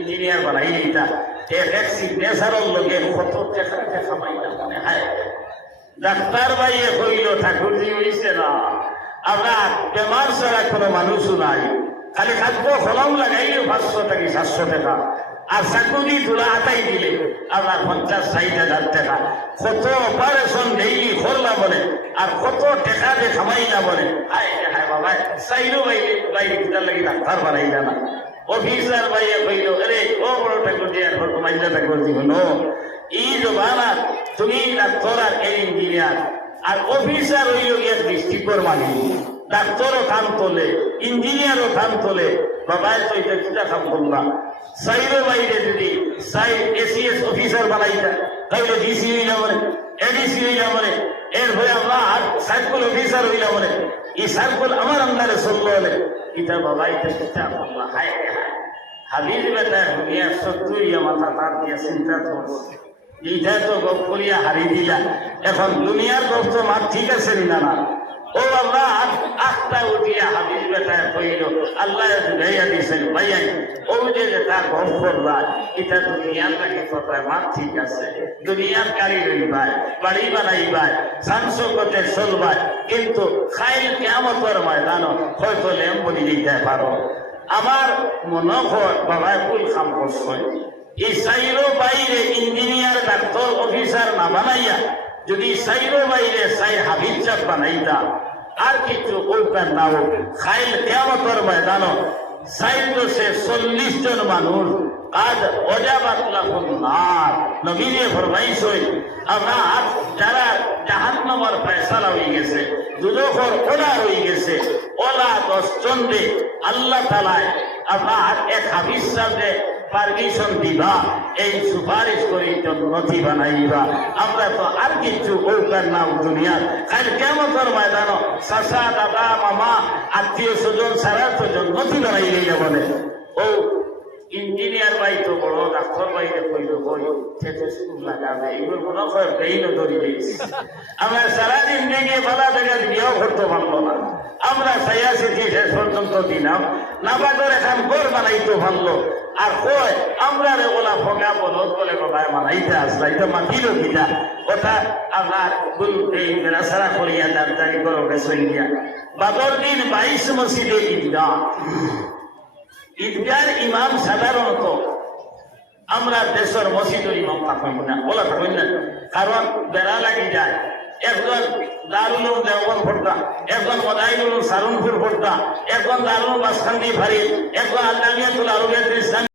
engineer বানাই এইটা এক সিগনেচারের লগে কত টাকা টাকা পাইলা মনে হয় ডাক্তার ভাইয়ে কইল ঠাকুরজি হইছে না আমরা বেমার ছাড়া কোনো মানুষও নাই খালি খাদ্য ফলম লাগাইলেও 500 টাকা 700 টাকা আর চাকুরি ধুলা আটাই দিলে আপনার 50-60,000 টাকা কত অপারেশন ডেইলি করলাম বলে আর কত টাকা দিয়ে খামাইলা বলে হায় হায় বাবা চাইলো বাইরে কিতার লাগি ডাক্তার বানাইলা না অফিসার ভাইয়া কইল আরে ও বড় ঠাকুরজি আর মাইজা ঠাকুরজি হলো এই জমানা তুমি ডাক্তার আর ইঞ্জিনিয়ার আর অফিসার হইল গিয়ে ডিস্ট্রিক্টর মালিক ডাক্তারও কাম তোলে ইঞ্জিনিয়ারও কাম তোলে বাবা তো এটা কিটা কাম করলাম সাইডের বাইরে যদি এসিএস অফিসার বানাইতা তাহলে ডিসি হইলা বলে এডিসি হইলা বলে এরপরে আমরা সার্কুল অফিসার হইলা বলে এই সার্কুল আমার আন্দারে চললো বলে এটা বাবা এটা কিটা করলাম হায় হায় হাবিজ বেটা দুনিয়া 70 মাথা তার দিয়া চিন্তা করছে এইটা তো গপ করিয়া হারি দিলা এখন দুনিয়ার গপ তো মার ঠিক আছে না না ও বাবা আটটা উঠিয়া হাবিজ বেটায় কইল আল্লাহ বুঝাইয়া দিয়েছেন ভাইয়াই ও যে তার গপ করবা এটা দুনিয়ার নাকি কথা মার ঠিক আছে দুনিয়ার গাড়ি রইবাই বাড়ি বানাইবাই সাংসগতে চলবাই কিন্তু খাইল কিয়ামতের ময়দান হয়তো লেম্বনি দিতে পারো আমার মনে হয় বাবা কুল কাম করছে এই সাইরো বাইরে ইঞ্জিনিয়ার ডাক্তার অফিসার না বানাইয়া যদি সাইরো বাইরে সাই হাবিজ চাপ বানাইতা আর কিছু ওইটা নাও খাইল কিয়ামতের ময়দান সাইড সে 40 জন মানুষ আজ ওজাবাত লাহুন নার নবীয়ে ফরমাইছেন আমরা যারা জাহান্নামের ফয়সালা হয়ে গেছে দুজখের ওলা হয়ে গেছে ওলা 10 জন দে আল্লাহ তাআলা আপনার এক হাবিজ সাহেব পারমিশন দিবা এই সুপারিশ করি জন্নতি বানাইবা আমরা তো আর কিছু ওইটার নাম দুনিয়ার কাল কিয়ামতের ময়দান চাচা দাদা মামা আত্মীয় স্বজন সারা তো জন্নতি বানাইলেই বলে ও ইঞ্জিনিয়ার ভাই তো বড় ডাক্তার ভাইকে কইল বই খেতে স্কুল লাগাবে এগুলো মনে হয় ব্রেইন ধরে দিয়েছি আমরা সারাদিন দেখে ভালো জায়গা বিয়েও করতে পারলো না আমরা সাইয়াসিটি শেষ পর্যন্ত দিলাম নাবাদের এখন ঘর বানাইতে ভালো আর কয় আমরা রে ওলা ফোকা বলত বলে বাবা বানাইতে আসলা এটা মাটিল কিনা ওটা আপনার এই রাসারা করিয়া দাঁড়ি করো গেছে ইন্ডিয়া বাবর দিন 22 মসজিদে ঈদগাহ ঈদগার ইমাম সাধারণত আমরা দেশের মসজিদের ইমাম থাকবেন না বলা থাকবেন না কারণ বেড়া লাগি যায় একজন দারুল দেওবন্দ ফোরদা একজন মদাইনুল সারুনপুর ফোরদা একজন দারুল বাসখান্দি ফারিদ একজন আল্লামিয়াতুল আরবিয়াতুল ইসলাম